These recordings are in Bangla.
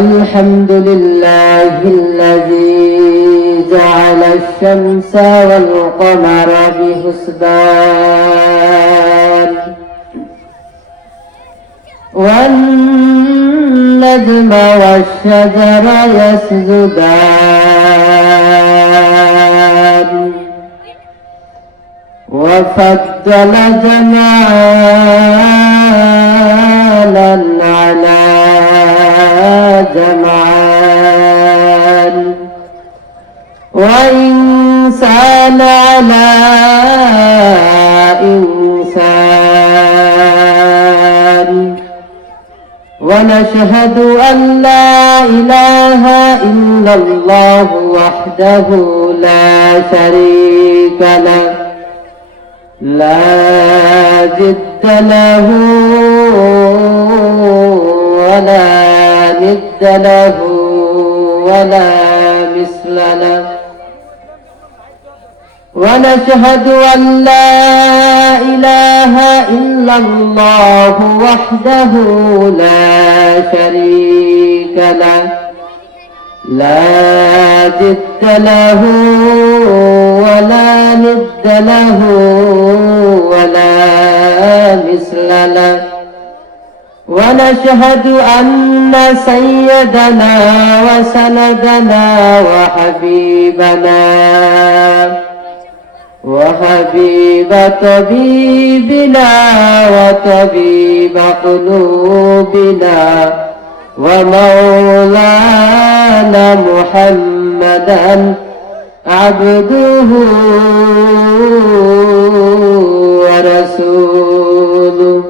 الحمد لله الذي جعل الشمس والقمر بحسبان. والنجم والشجر يسجدان. وفضل جمالا جمعان. وإنسان على إنسان. ونشهد أن لا إله إلا الله وحده لا شريك له. لا جد له ولا ند له ولا مثل له. ونشهد أن لا إله إلا الله وحده لا شريك له. لا جد له ولا ند له ولا مثل له. ونشهد أن سيدنا وسندنا وحبيبنا وحبيب طبيبنا وطبيب قلوبنا ومولانا محمدا عبده ورسوله.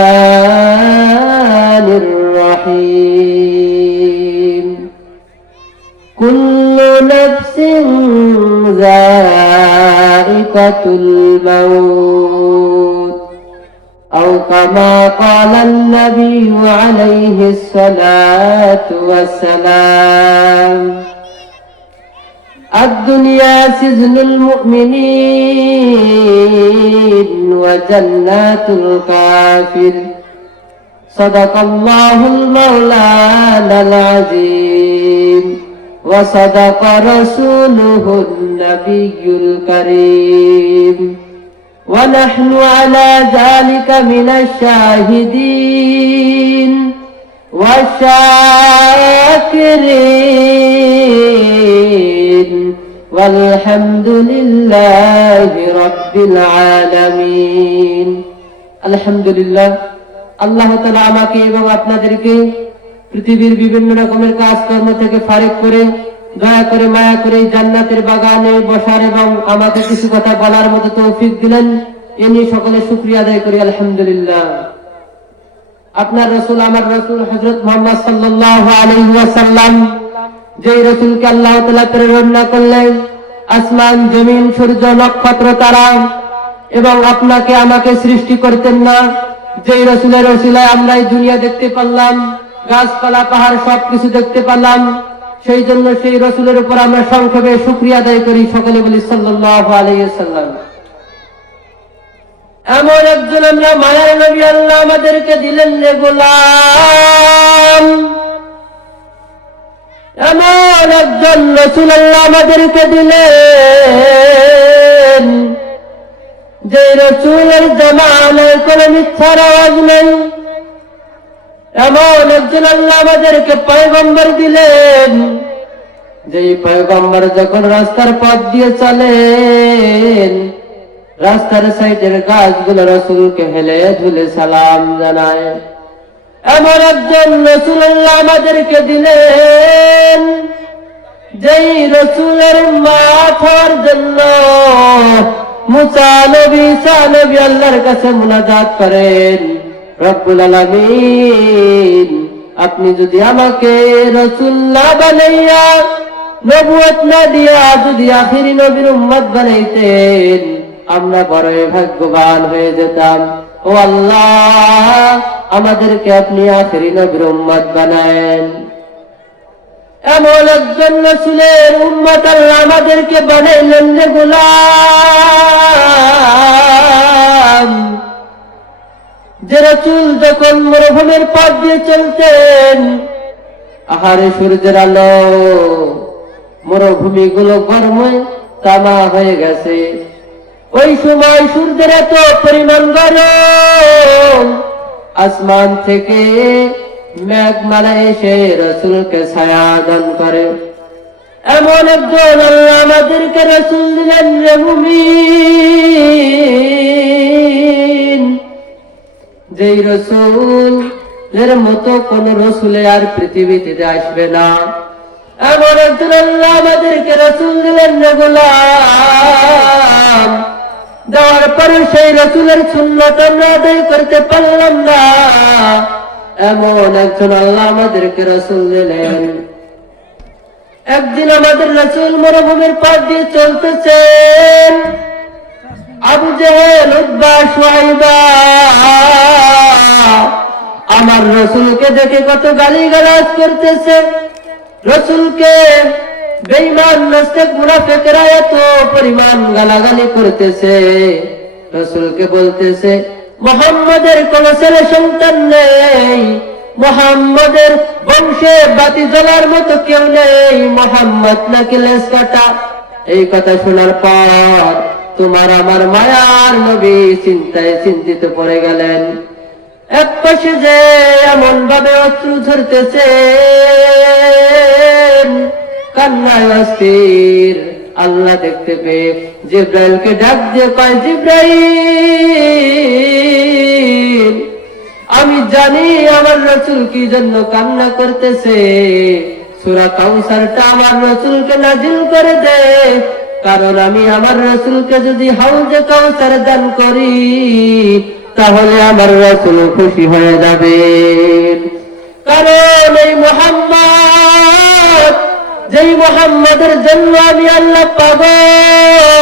الرحيم. كل نفس ذائقة الموت. أو كما قال النبي عليه الصلاة والسلام. الدنيا سجن المؤمنين وجنات الكافر صدق الله المولانا العظيم وصدق رسوله النبي الكريم. ونحن على ذلك من الشاهدين والشاكرين. والحمد لله رب العالمين. الحمد لله আল্লাহ তালা আমাকে এবং আপনাদেরকে পৃথিবীর বিভিন্ন রকমের কাজকর্ম থেকে ফারেক করে, দয়া করে মায়া করে জান্নাতের বাগানে বসার এবং আমাকে কিছু কথা বলার মতো তৌফিক দিলেন। এ নিয়ে সকলে শুক্রিয়া আদায় করি, আলহামদুলিল্লাহ। আপনার রসুল, আমার রসুল হজরত মোহাম্মদ সাল্লাহ আলহাসাল্লাম যে রসুলকে আল্লাহ তালা প্রেরণা করলেন, আসমান, জমিন, সূর্য, নক্ষত্র, তারা এবং আপনাকে আমাকে সৃষ্টি করতেন না যে রসুলের রসিলায় আমরা এই দুনিয়া দেখতে পারলাম, গাছপালা, পাহাড়, সবকিছু দেখতে পারলাম, সেই জন্য সেই রসুলের উপর আমরা সংক্ষেপে শুক্রিয়া আদায় করি সকলে বলি আলাইসাল্লাম এমন একজন আমরা মায়ার নবী আল্লাহ আমাদেরকে দিলেন রে গোলাম। এমন একজন রসুল আল্লাহ আমাদেরকে দিলেন। যে রসুলের কোনো মিথ্যার আওয়াজ নেই। এমন একজন আমাদেরকে পয়গম্বর দিলেন, যেই পয়গম্বর যখন রাস্তার পথ দিয়ে চলেন, রাস্তার সাইডের গাছগুলো রসুলকে হেলে ধুলে সালাম জানায়। এমন একজন রসুল্লাহ আমাদেরকে দিলেন, যেই রসুলের মাথার জন্য আল্লাহর কাছে মুনাজাত করেন। রব্বুল আলামিন, আপনি যদি আমাকে রসুল না বানাইয়া নবুয়ত না দিয়া যদি আখিরি নবীর উম্মত বানাইতেন, আমরা বড়ই ভাগ্যবান হয়ে যেতাম। ও আল্লাহ, আমাদেরকে আপনি আখিরি নবীর উম্মত বানায়েন। এমন একজন রসুলের উম্মত আল্লাহ আমাদেরকে বানাইলেন রে গোলাম। যে রসুল যখন মরুভূমির পথ দিয়ে চলতেন, আহারে সূর্যের আলো মরুভূমি গুলো গরমে তামা হয়ে গেছে। ওই সময় সূর্যের এত পরিমাণ গরম, আসমান থেকে মেঘমালা রসুলকে করে। এমন একজন আল্লাহ আমাদেরকে রসুল দিলেন যেই রসুল এর মতো কোন রসুলে আর পৃথিবীতে আসবে না। এমন একজন আল্লাহ আমাদেরকে রসুল দিলেন রে দেওয়ার পরে সেই রসুলের সুন্নত আমরা আদায় করতে পারলাম না। এমন একজন আল্লাহ আমাদেরকে রসুল দিলেন। একদিন আমাদের রসুল মরুভূমির পাশ দিয়ে চলতেছেন। আবু জেহেল আমার রসুলকে দেখে কত গালি গালাজ করতেছে। রসুলকে বেইমান নাস্তেক, মুনাফেকেরা এত পরিমাণ গালাগালি করতেছে। রসুলকে বলতেছে মোহাম্মদের কোন ছেলে সন্তান নেই। মোহাম্মদের বংশে বাতি জ্বলার মতো কেউ নেই। মোহাম্মদ নাকি লেস কাটা? এই কথা শোনার পর তোমার আমার মায়ার নবী চিন্তায় চিন্তিত পড়ে গেলেন। এক পাশে যে এমন ভাবে অশ্রু ধরতেছে কান্নায় অস্থির। আল্লাহ দেখতে পেয়ে জিব্রাইলকে ডাক দিয়ে কয়, জিব্রাইল, আমি জানি আমার রসুল কি জন্য কান্না করতেছে। সুরা কাউসারটা আমার রসুলকে নাজিল করে দে, কারণ আমি আমার রসুলকে যদি হাউজে কাউসার দান করি, তাহলে আমার রসুল খুশি হয়ে যাবে। কারণ এই মোহাম্মদ যেই মোহাম্মদের জন্য আমি আল্লাহ পাগল,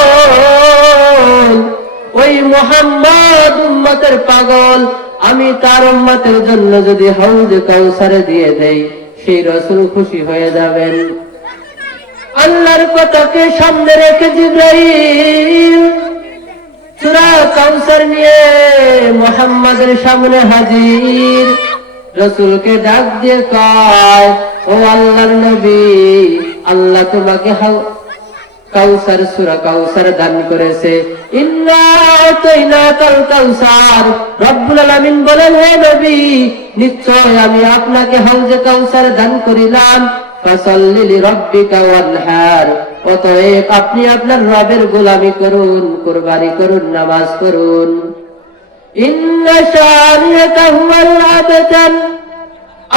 ওই মোহাম্মদ উম্মতের পাগল, আমি তার উম্মতের জন্য যদি হাউজ কাউসারে দিয়ে দেই, সেই রসুল খুশি হয়ে যাবেন। আল্লাহর কথাকে সামনে রেখে জিব্রাহিম সুরা কাউসার নিয়ে মোহাম্মদের সামনে হাজির। রসুলকে ডাক দিয়ে কয়, ও আল্লাহর নবী, আল্লাহ তোমাকে হাউ কাউসার, সুরা কাউসার দান করেছে। আপনি আপনার রবের গোলামি করুন, কোরবানি করুন, নামাজ পড়ুন।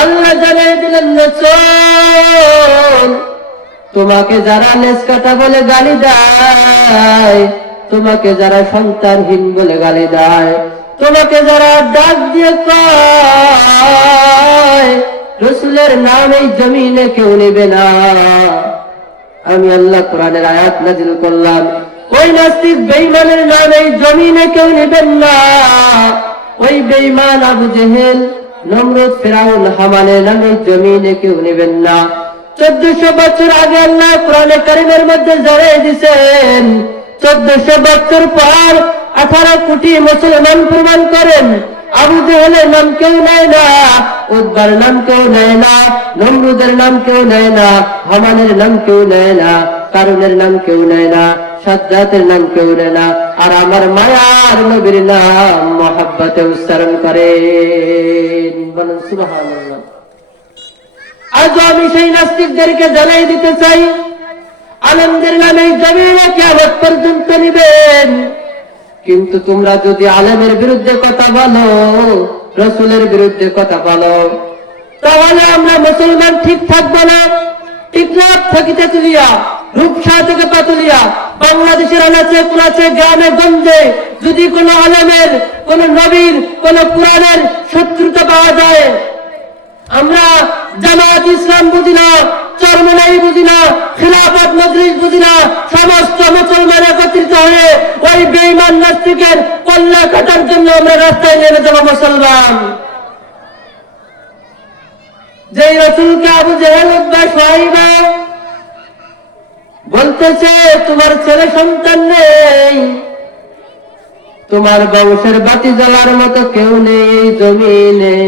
আল্লাহ জানাই দিলেন তোমাকে যারা লেস কাটা বলে গালি দেয়, তোমাকে যারা সন্তানহীন বলে গালি দেয়, তোমাকে যারা ডাক দিয়ে কয়, রসুলের নাম এই জমিনে কেউ নেবে না। আমি আল্লাহ কোরআনের আয়াত নাজিল করলাম। ওই নাস্তিক বেইমানের নাম এই জমিনে কেউ নেবেন না। ওই বেইমান আবু জেহেল, নমরুদ ফেরাউন হামানের নামে জমিনে কেউ নেবেন না। চোদ্দশো বছর আগে আল্লাহ কোরআনে কারিমের মধ্যে জড়াই দিছেন চোদ্দশো বছর পর আঠারো কোটি মুসলমান প্রমাণ করেন, আবু জেহেলের নাম কেউ নেয় না উদ্বার নাম কেউ নেয় না, নমরুদের নাম কেউ নেয় না হামানের নাম কেউ নেয় না, কারুনের নাম কেউ নেয় না। সাজ্জাতের নাম কেউ না। আর আমার মায়ার নবীর নাম মহাব্বতে উচ্চারণ সুবহানাল্লাহ। আজও আমি সেই নাস্তিকদেরকে জানাই দিতে চাই আনন্দের নামে জমিনে কেমন পর্যন্ত নিবেন। কিন্তু তোমরা যদি আলেমের বিরুদ্ধে কথা বলো, রসুলের বিরুদ্ধে কথা বলো, তাহলে আমরা মুসলমান ঠিক থাকব না টিকলাপ থাকিতে তুলিয়া রূপসা থেকে পাতুলিয়া, বাংলাদেশের আনাচে কুলাচে গ্রামে গঞ্জে, যদি কোন আলেমের, কোন নবীর, কোন পুরাণের শত্রুতা পাওয়া যায়, আমরা জামাত ইসলাম বুঝি না, চরমনাই বুঝি না, খিলাফত মজলিস বুঝি না, সমস্ত মুসলমান একত্রিত হয়ে ওই বেইমান নাস্তিকের কল্যা কাটার জন্য আমরা রাস্তায় নেমে যাব মুসলমান। যেই রসুলকে আবু জেহেল উদ্দাস বলতেছে, তোমার ছেলে সন্তান নেই। তোমার বংশের বাতি জ্বলার মতো কেউ নেই জমিনে।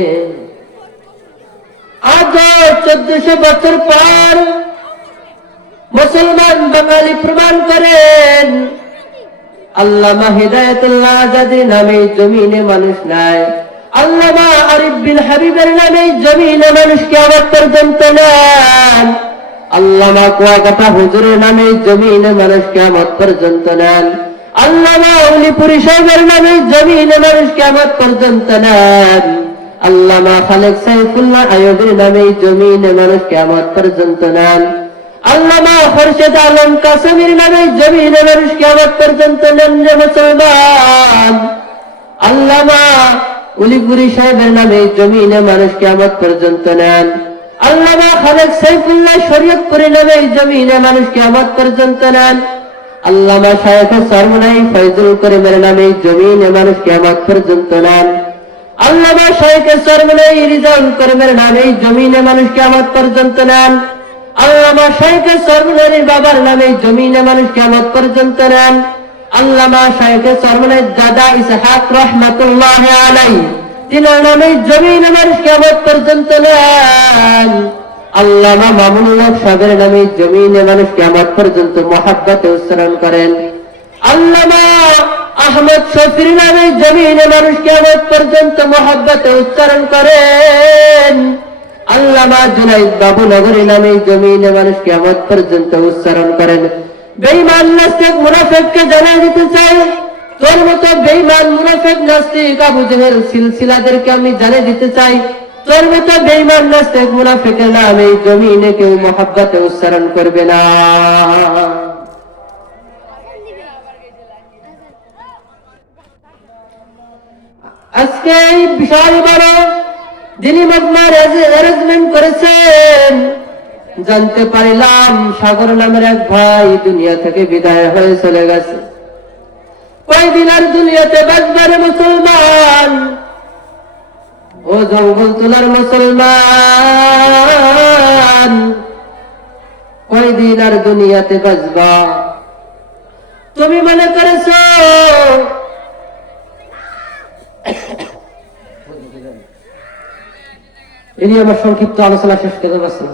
আজ চোদ্দশো বছর পর মুসলমান বাঙালি প্রমাণ করেন, আল্লামা হিদায়তুল্লাহ আজাদি নামে জমিনে মানুষ নাই। আল্লামা আরিফ বিন হাবিবের নামে জমিনে মানুষকে আমার পর্যন্ত নেন আল্লামা কুয়াকাটা হুজুরের নামে জমিনে মানুষকে আমার পর্যন্ত নেন। আল্লামা উলিপুরি সাহেবের নামে জমিনে মানুষকে আমার পর্যন্ত নেন। আল্লামা খালেক সাইফুল্লাহ আয়বের নামে জমিনে মানুষ কেমন পর্যন্ত নেন। আল্লামা খরশেদ আলম কাসমির নামে জমিনে মানুষ কেমন পর্যন্ত নেন যে মুসলমান। আল্লামা উলিপুরি সাহেবের নামে জমিনে মানুষ কেমন পর্যন্ত নেন। আল্লামা খালেক সাইফুল্লাহ জমিনে কেমন পর্যন্ত নেন। আল্লামা শায়েখ সরমনাই ফয়জুল করিমের নামে জমিনে মানুষ কেমন পর্যন্ত নেন। আল্লামা শাইখে সরমনাই রিজাউল করিমের জমিনে মানুষকে জমিনে মানুষকে দাদা ইসহাক রহমাতুল্লাহ আলাই তিনার নামে জমিনে আমার পর্যন্ত নেন আল্লামা মামুনুল্লাহ সাহেবের নামে জমিনে মানুষকে আমার পর্যন্ত মহাব্বতে উচ্চারণ করেন। আল্লামা আহমদ শফির নামে জমিনে মানুষ কেমন পর্যন্ত মহাব্বতে উচ্চারণ করেন। আল্লামা জুনাইদ বাবু নগরী নামে জমিনে মানুষ কেমন পর্যন্ত উচ্চারণ করেন। জানিয়ে দিতে চাই তোর মতো বেইমান মুনাফেক নাস্তিক আবু জেহেল সিলসিলাদেরকে আমি জানিয়ে দিতে চাই। তোর মতো বেইমান নাস্তিক মুনাফেকের নামে জমিনে কেউ মহাব্বতে উচ্চারণ করবে না। আজকে এই বিশাল বড় যিনি মজমার অ্যারেঞ্জমেন্ট করেছেন, জানতে পারিলাম সাগর নামের এক ভাই দুনিয়া থেকে বিদায় হয়ে চলে গেছে। কয়দিন আর দুনিয়াতে বাঁচবার মুসলমান? ও জঙ্গল তোলার মুসলমান, কয়দিন আর দুনিয়াতে বাঁচবা? তুমি মনে করেছ? এটি আমার সংক্ষিপ্ত আলোচনা শেষ করে পারছি